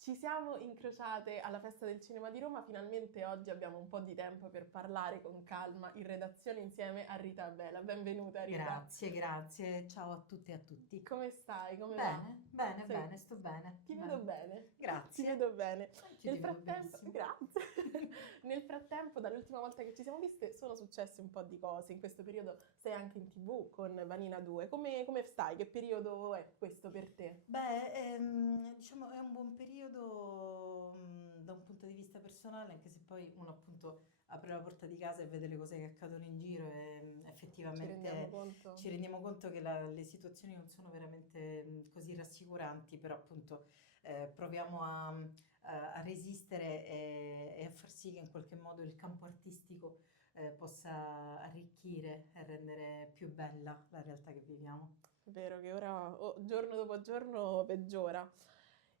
Ci siamo incrociate alla Festa del Cinema di Roma, finalmente oggi abbiamo un po' di tempo per parlare con calma in redazione insieme a Rita Abela. Benvenuta Rita. Grazie, grazie. Ciao a tutte e a tutti. Come stai? Come va? Bene, bene, Sei... bene, sto bene. Ti vedo Bene. bene, ti Grazie. vedo bene. Anche io Nel ti vedo frattempo, benissimo. grazie. Nel frattempo, dall'ultima volta che ci siamo viste, sono successe un po' di cose. In questo periodo sei anche in TV con Vanina 2. Come stai? Che periodo è questo per te? Beh, diciamo è un buon periodo da un punto di vista personale, anche se poi uno appunto apre la porta di casa e vede le cose che accadono in giro e Ci rendiamo effettivamente ci conto? rendiamo conto che le situazioni non sono veramente così rassicuranti, però appunto proviamo a resistere e a far sì che in qualche modo il campo artistico possa arricchire e rendere più bella la realtà che viviamo. È vero che ora, giorno dopo giorno, peggiora.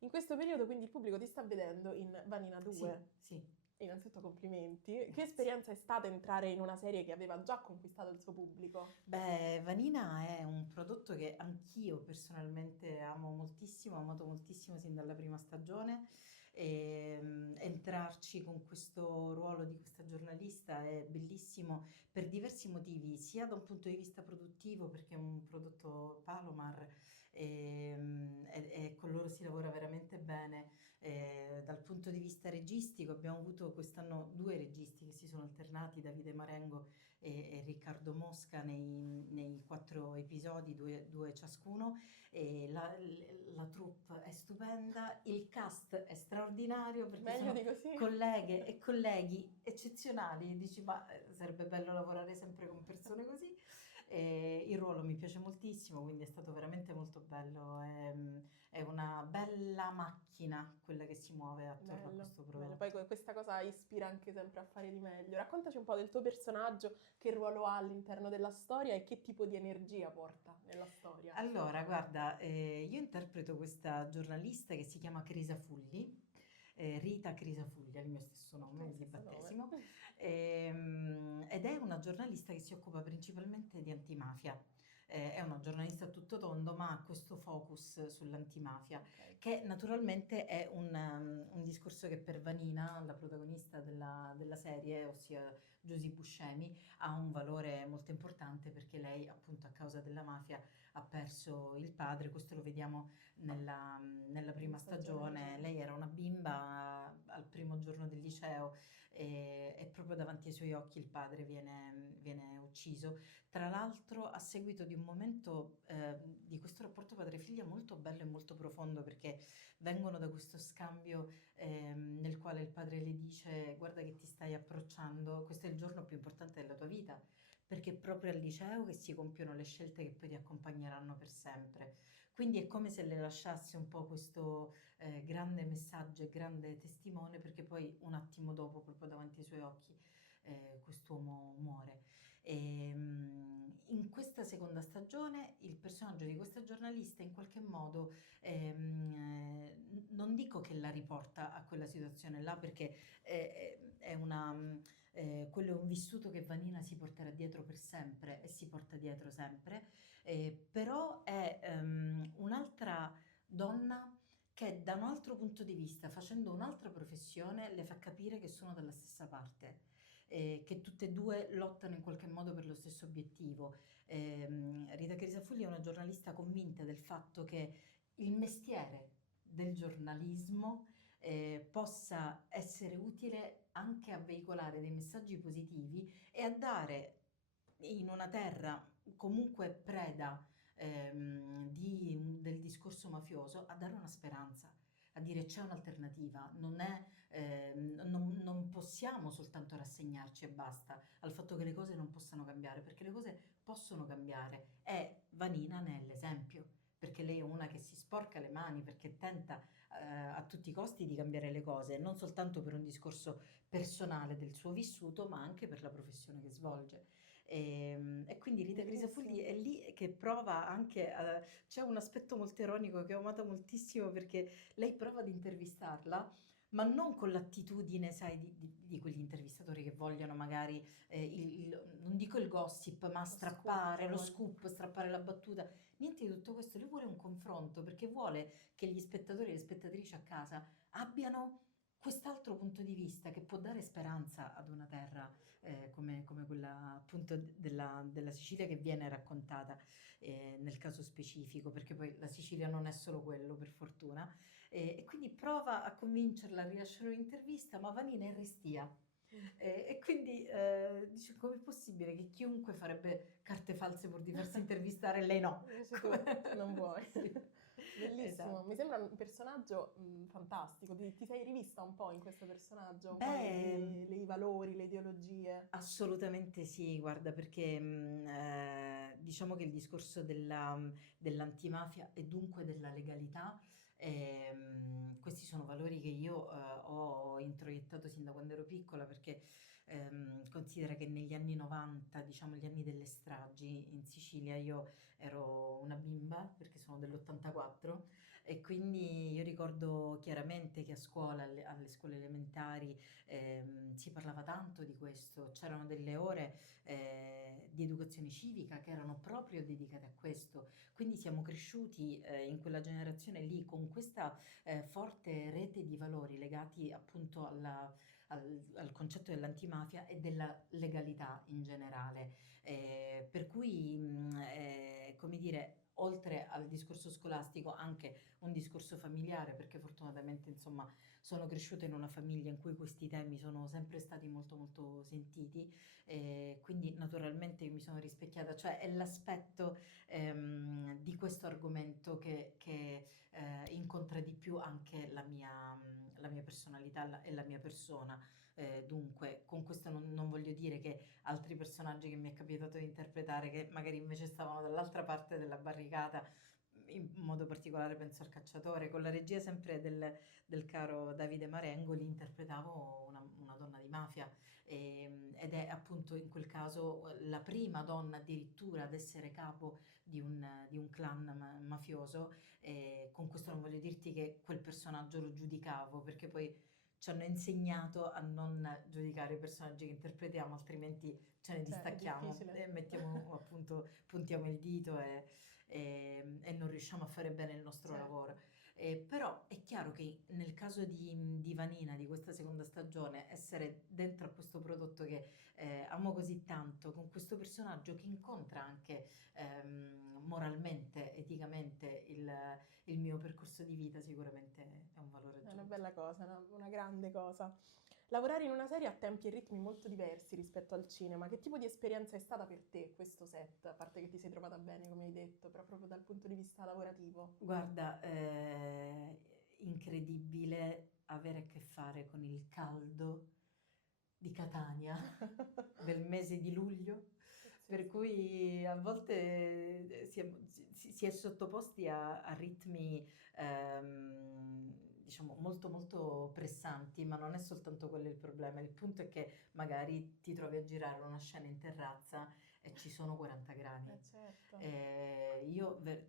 In questo periodo, quindi, il pubblico ti sta vedendo in Vanina Sì, 2. sì, Innanzitutto complimenti. Che grazie. esperienza è stata entrare in una serie che aveva già conquistato il suo pubblico? Beh, Vanina è un prodotto che anch'io personalmente amo moltissimo, ho amato moltissimo sin dalla prima stagione e entrarci con questo ruolo di questa giornalista è bellissimo per diversi motivi, sia da un punto di vista produttivo perché è un prodotto Palomar e con loro si lavora veramente bene, dal punto di vista registico abbiamo avuto quest'anno due registi che si sono alternati, Davide Marengo e Riccardo Mosca nei quattro episodi, due ciascuno. E la troupe è stupenda, il cast è straordinario perché Meglio sono di così? colleghe e colleghi eccezionali. Dici, ma sarebbe bello lavorare sempre con persone così. E il ruolo mi piace moltissimo, quindi è stato veramente molto bello. È una bella macchina quella che si muove attorno a Bello, questo bello. Poi prodotto. questa cosa ispira anche sempre a fare di meglio. Raccontaci un po' del tuo personaggio, che ruolo ha all'interno della storia e che tipo di energia porta nella storia. Allora, guarda, io interpreto questa giornalista che si chiama Crisafulli, Rita Crisafulli, è il mio stesso Il tuo nome di stesso nome. battesimo, ed è una giornalista che si occupa principalmente di antimafia. È una giornalista a tutto tondo, ma ha questo focus sull'antimafia, Ok. che naturalmente è un discorso che per Vanina, la protagonista della serie, ossia Giusy Buscemi, ha un valore molto importante perché lei, appunto, a causa della mafia ha perso il padre, questo lo vediamo nella Prima prima stagione, stagione. diciamo. Lei era una bimba al primo giorno del liceo e proprio davanti ai suoi occhi il padre viene ucciso. Tra l'altro a seguito di un momento di questo rapporto padre-figlia molto bello e molto profondo perché vengono da questo scambio nel quale il padre le dice guarda che ti stai approcciando, questo è il giorno più importante della tua vita, perché è proprio al liceo che si compiono le scelte che poi ti accompagneranno per sempre. Quindi è come se le lasciasse un po' questo grande messaggio e grande testimone, perché poi un attimo dopo, proprio davanti ai suoi occhi, quest'uomo muore. In questa seconda stagione il personaggio di questa giornalista in qualche modo non dico che la riporta a quella situazione là perché quello è un vissuto che Vanina si porterà dietro per sempre e si porta dietro sempre, però è un'altra donna che da un altro punto di vista, facendo un'altra professione, le fa capire che sono dalla stessa parte, che tutte e due lottano in qualche modo per lo stesso obiettivo. Rita Crisafulli è una giornalista convinta del fatto che il mestiere del giornalismo possa essere utile anche a veicolare dei messaggi positivi e a dare in una terra comunque preda del discorso mafioso, a dare una speranza, a dire c'è un'alternativa, non possiamo soltanto rassegnarci e basta al fatto che le cose non possano cambiare, perché le cose possono cambiare. E Vanina ne è l'esempio. Perché lei è una che si sporca le mani, perché tenta a tutti i costi di cambiare le cose, non soltanto per un discorso personale del suo vissuto, ma anche per la professione che svolge. E quindi Rita Crisafulli Bellissimo. è lì che prova anche c'è un aspetto molto ironico che ho amato moltissimo perché lei prova ad intervistarla, ma non con l'attitudine, sai, di quegli intervistatori che vogliono magari, non dico il gossip, ma strappare lo scoop, strappare la battuta. Niente di tutto questo, lui vuole un confronto perché vuole che gli spettatori e le spettatrici a casa abbiano quest'altro punto di vista che può dare speranza ad una terra come quella appunto della Sicilia che viene raccontata nel caso specifico, perché poi la Sicilia non è solo quello, per fortuna. E quindi prova a convincerla a rilasciare un'intervista, ma Vanina è restia. E quindi dice: com'è possibile che chiunque farebbe carte false pur di farsi intervistare, lei no? Dici tu, non vuoi. Sì, Bellissimo, mi esatto. sembra un personaggio fantastico. Ti sei rivista un po' in questo personaggio, un po' Beh, i valori, le ideologie? assolutamente sì, guarda, perché diciamo che il discorso dell'antimafia e dunque della legalità, questi sono valori che io ho introiettato sin da quando ero piccola, perché considera che negli anni 90, diciamo gli anni delle stragi in Sicilia, io ero una bimba perché sono dell'84 e quindi io ricordo chiaramente che a scuola, alle scuole elementari, si parlava tanto di questo, c'erano delle ore di educazione civica che erano proprio dedicate a questo, quindi siamo cresciuti in quella generazione lì con questa forte rete di valori legati appunto al concetto dell'antimafia e della legalità in generale. Per cui, come dire, oltre al discorso scolastico, anche un discorso familiare, perché fortunatamente, insomma, sono cresciuta in una famiglia in cui questi temi sono sempre stati molto molto sentiti, quindi naturalmente io mi sono rispecchiata, cioè è l'aspetto di questo argomento che incontra di più anche la mia personalità e la mia persona. Dunque, con questo non voglio dire che altri personaggi che mi è capitato di interpretare, che magari invece stavano dall'altra parte della barricata, in modo particolare penso al cacciatore, con la regia sempre del caro Davide Marengo, lì interpretavo una donna di mafia ed è appunto in quel caso la prima donna addirittura ad essere capo di un clan mafioso. Con questo non voglio dirti che quel personaggio lo giudicavo, perché poi ci hanno insegnato a non giudicare i personaggi che interpretiamo, altrimenti ce ne Cioè, è distacchiamo difficile. e mettiamo appunto, puntiamo il dito e non riusciamo a fare bene il nostro Certo. lavoro. Però è chiaro che nel caso di Vanina, di questa seconda stagione, essere dentro a questo prodotto che amo così tanto, con questo personaggio che incontra anche moralmente, eticamente il mio percorso di vita, sicuramente è un valore È una aggiunto. bella cosa, una grande cosa. Lavorare in una serie a tempi e ritmi molto diversi rispetto al cinema, che tipo di esperienza è stata per te questo set? A parte che ti sei trovata bene, come hai detto, però proprio dal punto di vista lavorativo. Guarda, incredibile avere a che fare con il caldo di Catania del mese di luglio, per Pazzesco. cui a volte si è sottoposti a ritmi diciamo molto molto pressanti, ma non è soltanto quello il problema. Il punto è che magari ti trovi a girare una scena in terrazza e ci sono 40 gradi. Certo.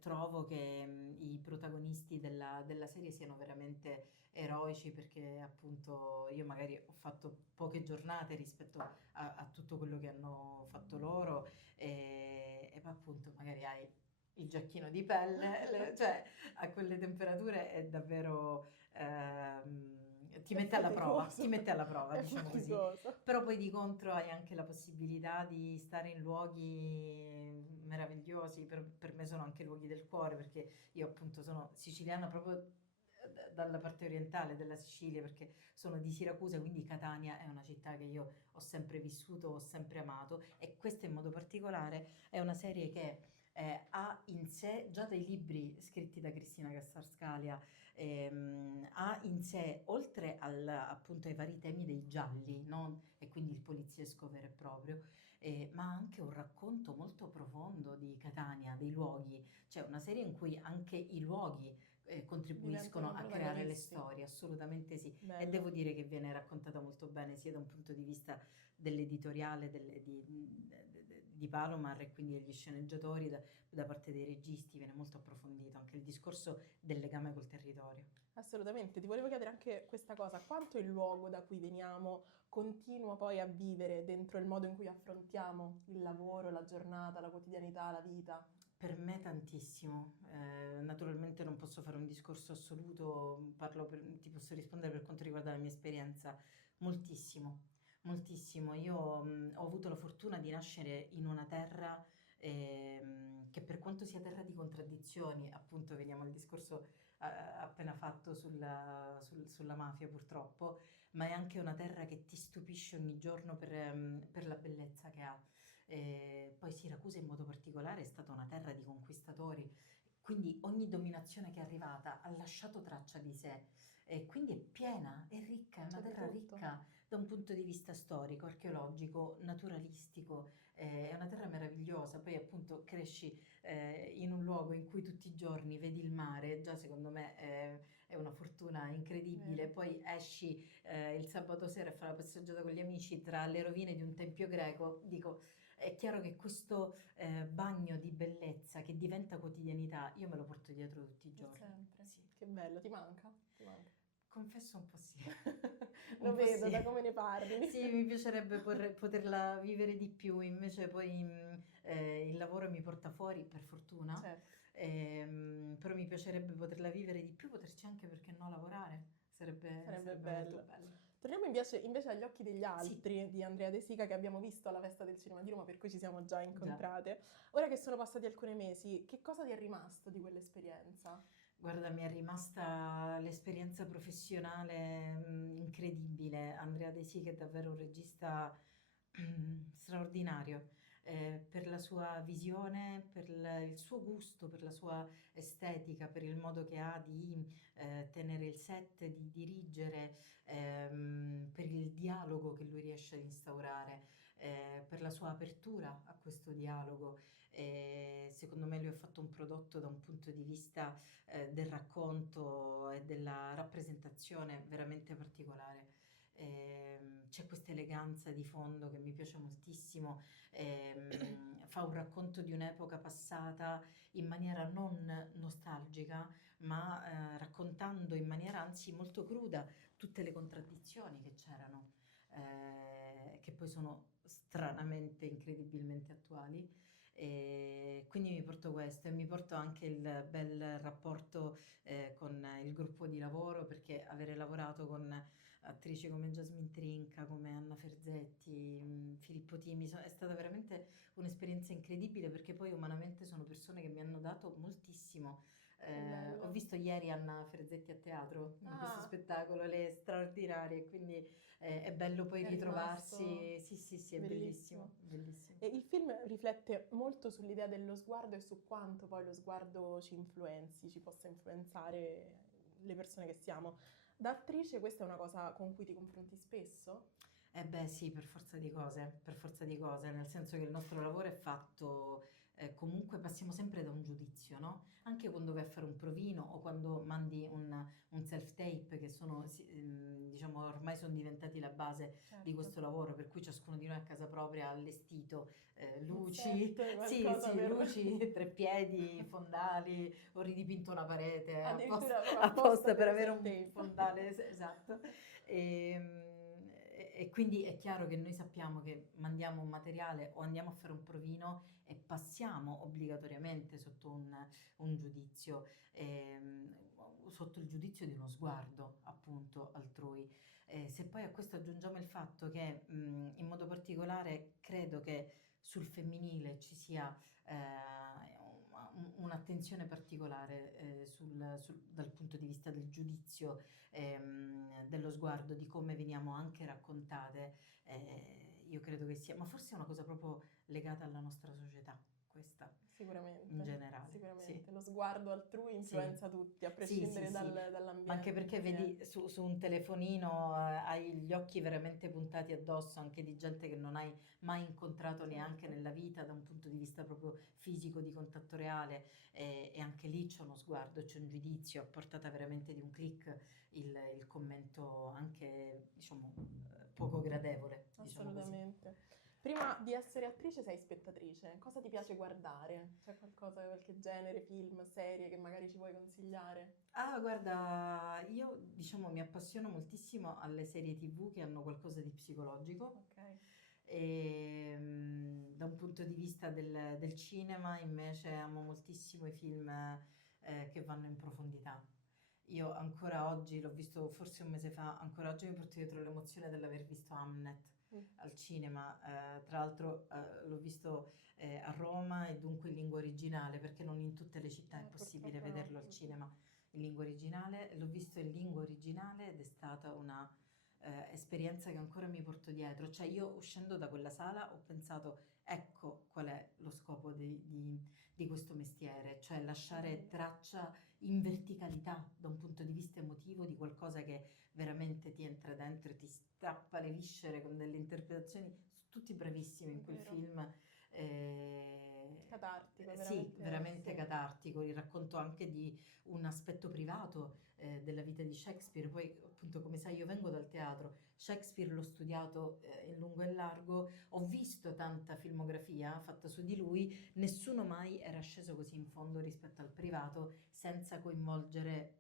Trovo che i protagonisti della serie siano veramente eroici, perché appunto io magari ho fatto poche giornate rispetto a tutto quello che hanno fatto loro e poi appunto magari hai il giacchino di pelle, cioè a quelle temperature è davvero È ti faticoso. mette alla prova, È diciamo così. faticoso. Però poi di contro hai anche la possibilità di stare in luoghi meravigliosi, per me sono anche luoghi del cuore, perché io appunto sono siciliana proprio dalla parte orientale della Sicilia, perché sono di Siracusa, quindi Catania è una città che io ho sempre vissuto, ho sempre amato, e questa in modo particolare è una serie che ha in sé, già dai libri scritti da Cristina Cassarscalia, ha in sé, oltre appunto ai vari temi dei gialli, no? E quindi il poliziesco vero e proprio, ma anche un racconto molto profondo di Catania, dei luoghi, cioè una serie in cui anche i luoghi contribuiscono Diventano a creare le protagonisti. storie, assolutamente sì. E Bello. devo dire che viene raccontata molto bene sia da un punto di vista dell'editoriale di Palomar e quindi degli sceneggiatori, da parte dei registi, viene molto approfondito anche il discorso del legame col territorio. Assolutamente, ti volevo chiedere anche questa cosa, quanto il luogo da cui veniamo continua poi a vivere dentro il modo in cui affrontiamo il lavoro, la giornata, la quotidianità, la vita? Per me tantissimo. Naturalmente non posso fare un discorso assoluto, ti posso rispondere per quanto riguarda la mia esperienza. Moltissimo, moltissimo. Io ho avuto la fortuna di nascere in una terra che, per quanto sia terra di contraddizioni, appunto veniamo al discorso appena fatto sulla mafia purtroppo, ma è anche una terra che ti stupisce ogni giorno per la bellezza che ha. Poi Siracusa in modo particolare è stata una terra di conquistatori, quindi ogni dominazione che è arrivata ha lasciato traccia di sé, e quindi è piena, è ricca, è una C'è di terra tutto. ricca da un punto di vista storico, archeologico, naturalistico, è una terra meravigliosa. Poi appunto cresci in un luogo in cui tutti i giorni vedi il mare, già secondo me è una fortuna incredibile. Vero. Poi esci il sabato sera e fai la passeggiata con gli amici tra le rovine di un tempio greco, dico, è chiaro che questo bagno di bellezza che diventa quotidianità, io me lo porto dietro tutti i Per giorni. sempre. Sì. Che bello, ti manca? Ti manca. Confesso un po' sì. Lo Un po' vedo sì. da come ne parli. Sì, mi piacerebbe poterla vivere di più, invece poi il lavoro mi porta fuori, per fortuna, Certo. però mi piacerebbe poterla vivere di più, poterci anche, perché no, lavorare. Sarebbe Sarebbe molto bello. bello. Torniamo invece agli occhi degli Sì, altri di Andrea De Sica che abbiamo visto alla Festa del Cinema di Roma, per cui ci siamo già già. incontrate. Ora che sono passati alcuni mesi, che cosa ti è rimasto di quell'esperienza? Guarda, mi è rimasta l'esperienza professionale incredibile. Andrea De Sica è davvero un regista straordinario, per la sua visione, per il suo gusto, per la sua estetica, per il modo che ha di tenere il set, di dirigere, per il dialogo che lui riesce ad instaurare, per la sua apertura a questo dialogo. Secondo me lui ha fatto un prodotto da un punto di vista del racconto e della rappresentazione veramente particolare. C'è questa eleganza di fondo che mi piace moltissimo, fa un racconto di un'epoca passata in maniera non nostalgica, ma raccontando in maniera anzi molto cruda tutte le contraddizioni che c'erano, che poi sono stranamente, incredibilmente attuali. E quindi mi porto questo, e mi porto anche il bel rapporto con il gruppo di lavoro, perché avere lavorato con attrici come Jasmine Trinca, come Anna Ferzetti, Filippo Timi, è stata veramente un'esperienza incredibile, perché poi umanamente sono persone che mi hanno dato moltissimo. Che Ho bello. visto ieri Anna Ferzetti a teatro, in questo Ah, spettacolo, le straordinarie, quindi è bello poi è rimasto ritrovarsi. Sì, sì, sì, è bellissimo, bellissimo. bellissimo. E il film riflette molto sull'idea dello sguardo e su quanto poi lo sguardo ci influenzi, ci possa influenzare le persone che siamo. Da attrice questa è una cosa con cui ti confronti spesso? Eh beh sì, per forza di cose, nel senso che il nostro lavoro è fatto, comunque passiamo sempre da un giudizio, no? Anche quando vai a fare un provino o quando mandi un self-tape, che sono, diciamo, ormai sono diventati la base di Certo. questo lavoro, per cui ciascuno di noi a casa propria ha allestito Un luci, set, sì, qualcosa sì, per... luci, treppiedi, fondali, ho ridipinto una parete apposta, Addirittura proprio apposta apposta per per i avere un self-tape. fondale, esatto. E quindi è chiaro che noi sappiamo che mandiamo un materiale o andiamo a fare un provino e passiamo obbligatoriamente sotto un giudizio, sotto il giudizio di uno sguardo appunto altrui. Se poi a questo aggiungiamo il fatto che in modo particolare credo che sul femminile ci sia un'attenzione particolare dal punto di vista del giudizio, dello sguardo, di come veniamo anche raccontate, io credo che sia, ma forse è una cosa proprio legata alla nostra società, questa in Sicuramente, generale, sì. sicuramente. Lo sguardo altrui Sì, influenza tutti, a sì, sì, prescindere sì, ma anche dall'ambiente in perché cui è. vedi su un telefonino hai gli occhi veramente puntati addosso anche di gente che non hai mai incontrato neanche Certo, nella vita da un punto di vista proprio fisico, di contatto reale, e anche lì c'è uno sguardo, c'è un giudizio, a portata veramente di un click il commento anche, diciamo, poco gradevole, diciamo così. assolutamente. Prima di essere attrice sei spettatrice, cosa ti piace guardare? C'è qualcosa, qualche genere, film, serie che magari ci vuoi consigliare? Ah, guarda, io diciamo mi appassiono moltissimo alle serie TV che hanno qualcosa di psicologico. Ok, E, da un punto di vista del cinema, invece, amo moltissimo i film che vanno in profondità. Io ancora oggi, l'ho visto forse un mese fa, ancora oggi mi porto dietro l'emozione dell'aver visto Hamnet mm, al cinema. Tra l'altro l'ho visto a Roma e dunque in lingua originale, perché non in tutte le città è possibile purtroppo no. vederlo al cinema in lingua originale. L'ho visto in lingua originale ed è stata una esperienza che ancora mi porto dietro. Cioè io uscendo da quella sala ho pensato, ecco qual è lo scopo di questo mestiere, cioè lasciare Bello. traccia in verticalità da un punto di vista emotivo di qualcosa che veramente ti entra dentro e ti strappa le viscere con delle interpretazioni, tutti bravissimi È in quel vero. film. Catartico, Sì, veramente, veramente sì. catartico, il racconto anche di un aspetto privato della vita di Shakespeare. Poi, appunto, come sai, io vengo dal teatro, Shakespeare l'ho studiato in lungo e largo, ho visto tanta filmografia fatta su di lui, nessuno mai era sceso così in fondo rispetto al privato senza coinvolgere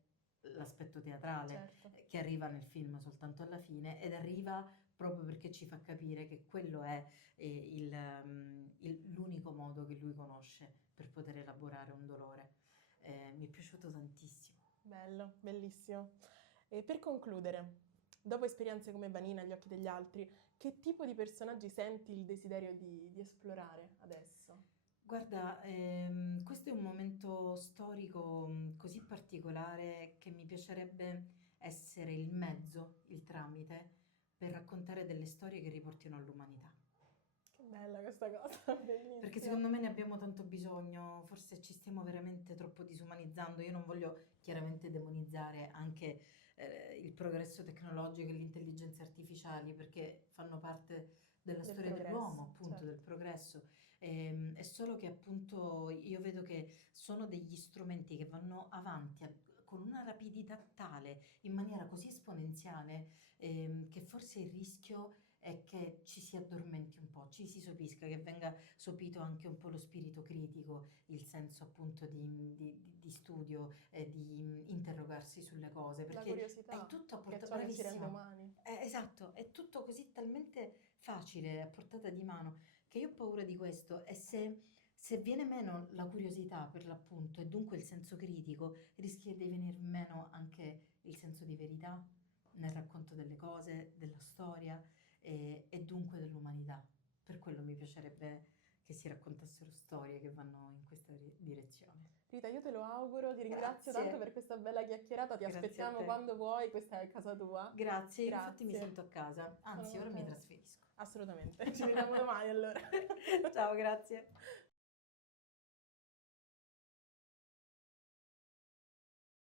l'aspetto teatrale Certo. che arriva nel film soltanto alla fine ed arriva proprio perché ci fa capire che quello è l'unico modo che lui conosce per poter elaborare un dolore. Mi è piaciuto tantissimo. Bello, bellissimo. E per concludere, dopo esperienze come Vanina agli occhi degli altri, che tipo di personaggi senti il desiderio di esplorare adesso? Guarda, questo è un momento storico così particolare che mi piacerebbe essere il mezzo, il tramite, per raccontare delle storie che riportino all'umanità. Che bella questa cosa, Perché bellissima. secondo me ne abbiamo tanto bisogno, forse ci stiamo veramente troppo disumanizzando. Io non voglio chiaramente demonizzare anche il progresso tecnologico e le intelligenze artificiali perché fanno parte della Del storia dell'uomo, progresso, appunto, del certo. progresso. È solo che appunto io vedo che sono degli strumenti che vanno avanti con una rapidità tale, in maniera così esponenziale, che forse il rischio è che ci si addormenti un po', ci si sopisca, che venga sopito anche un po' lo spirito critico, il senso appunto di studio, di interrogarsi sulle cose, La perché è curiosità, tutto a che è portata, ciò che ci rende bravissima, umani. esatto, è tutto così talmente facile, a portata di mano, che io ho paura di questo e se viene meno la curiosità per l'appunto e dunque il senso critico, rischia di venir meno anche il senso di verità nel racconto delle cose, della storia e dunque dell'umanità. Per quello mi piacerebbe che si raccontassero storie che vanno in questa direzione. Rita, io te lo auguro, ti ringrazio tanto Grazie, per questa bella chiacchierata, ti grazie a aspettiamo te. quando vuoi, questa è casa tua. Grazie, io infatti mi Grazie, sento a casa, sono anzi ora mi contenta. trasferisco. Assolutamente, ci vediamo domani allora. Ciao, grazie.